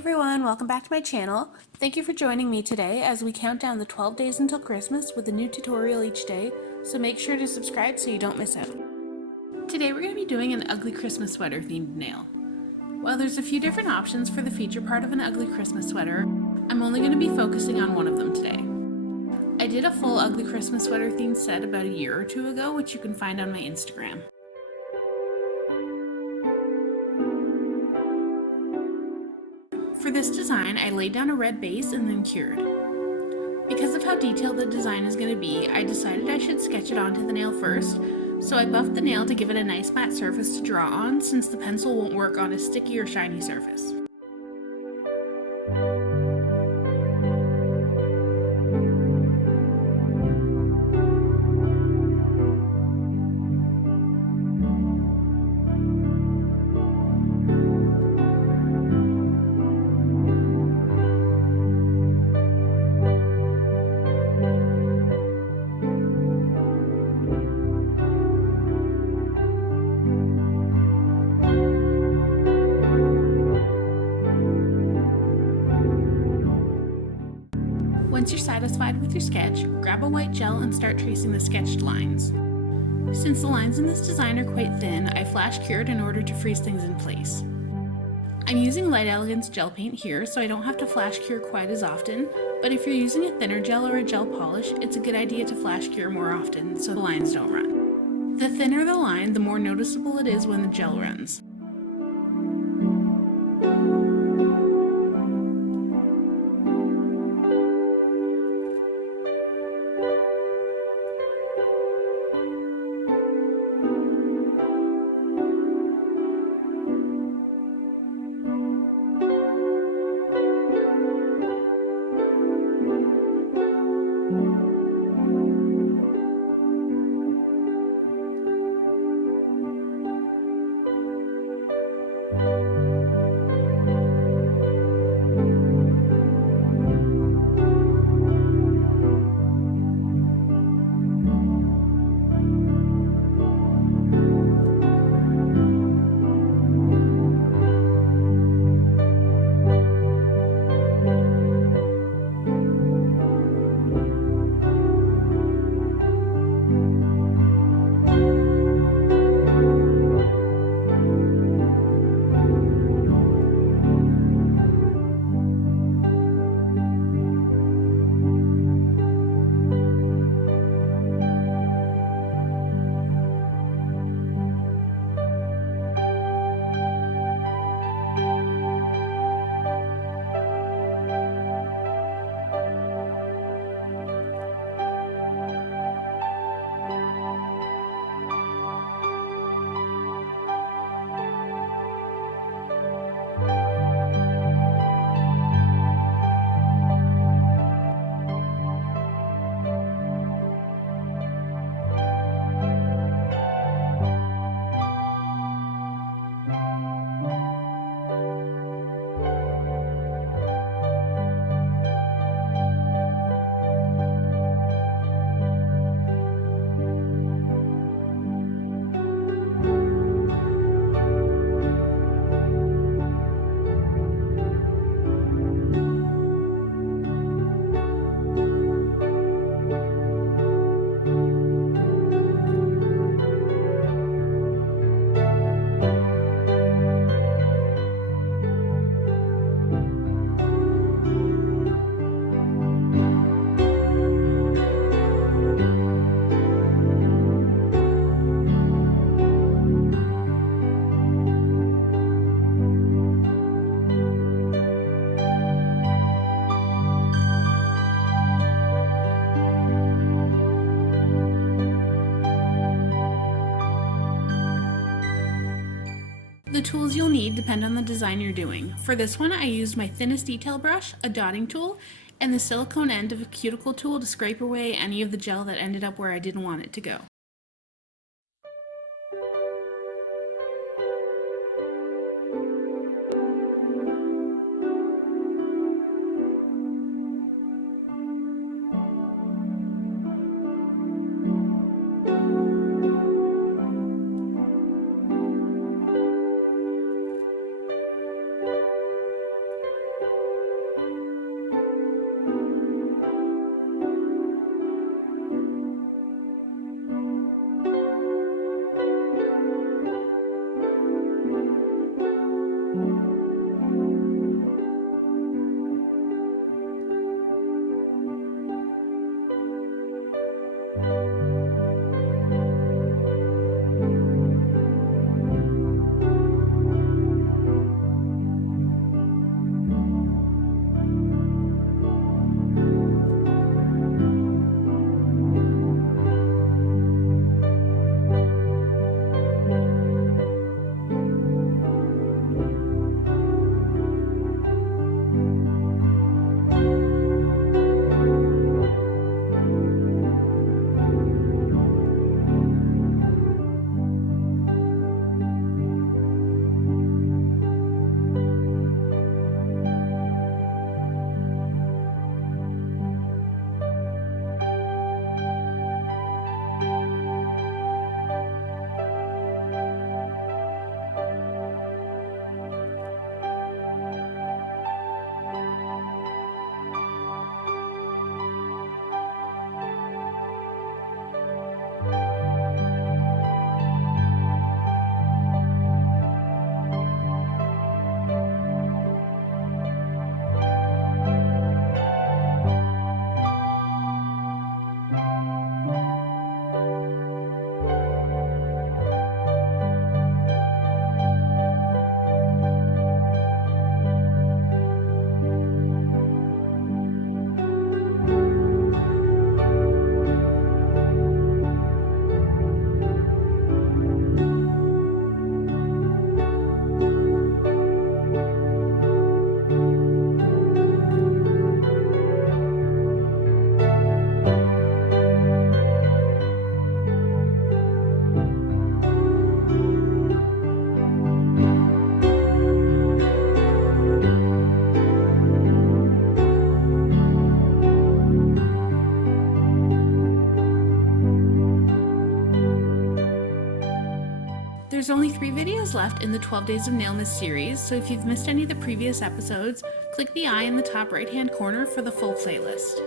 everyone, welcome back to my channel. Thank you for joining me today as we count down the 12 days until Christmas with a new tutorial each day, so make sure to subscribe so you don't miss out. Today we're going to be doing an ugly Christmas sweater themed nail. While there's a few different options for the feature part of an ugly Christmas sweater, I'm only going to be focusing on one of them today. I did a full ugly Christmas sweater themed set about a year or two ago, which you can find on my Instagram. For this design, I laid down a red base and then cured. Because of how detailed the design is going to be, I decided I should sketch it onto the nail first, so I buffed the nail to give it a nice matte surface to draw on since the pencil won't work on a sticky or shiny surface. Once you're satisfied with your sketch, grab a white gel and start tracing the sketched lines. Since the lines in this design are quite thin, I flash cured in order to freeze things in place. I'm using light Elegance gel paint here, so I don't have to flash cure quite as often, but if you're using a thinner gel or a gel polish, it's a good idea to flash cure more often so the lines don't run. The thinner the line, the more noticeable it is when the gel runs. The tools you'll need depend on the design you're doing. For this one, I used my thinnest detail brush, a dotting tool, and the silicone end of a cuticle tool to scrape away any of the gel that ended up where I didn't want it to go. There's only 3 videos left in the 12 Days of Nailmas series, so if you've missed any of the previous episodes, click the I in the top right hand corner for the full playlist.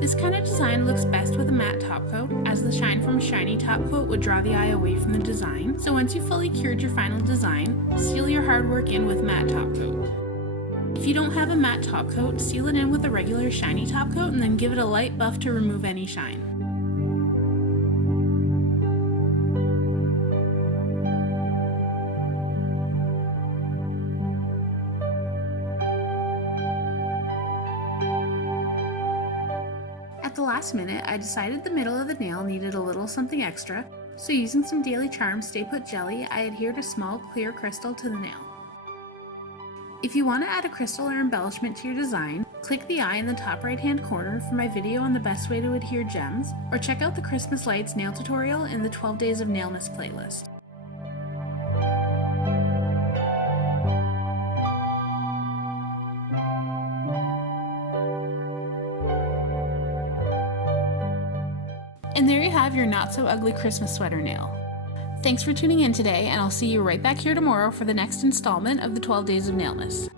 This kind of design looks best with a matte top coat, as the shine from a shiny top coat would draw the eye away from the design. So once you've fully cured your final design, seal your hard work in with matte top coat. If you don't have a matte top coat, seal it in with a regular shiny top coat and then give it a light buff to remove any shine. At the last minute, I decided the middle of the nail needed a little something extra, so using some Daily Charme Stay Put Jelly, I adhered a small clear crystal to the nail. If you want to add a crystal or embellishment to your design, click the I in the top right hand corner for my video on the best way to adhere gems, or check out the Christmas Lights nail tutorial in the 12 Days of Nailmas playlist. And there you have your not so ugly Christmas sweater nail. Thanks for tuning in today, and I'll see you right back here tomorrow for the next installment of the 12 Days of Nailmas.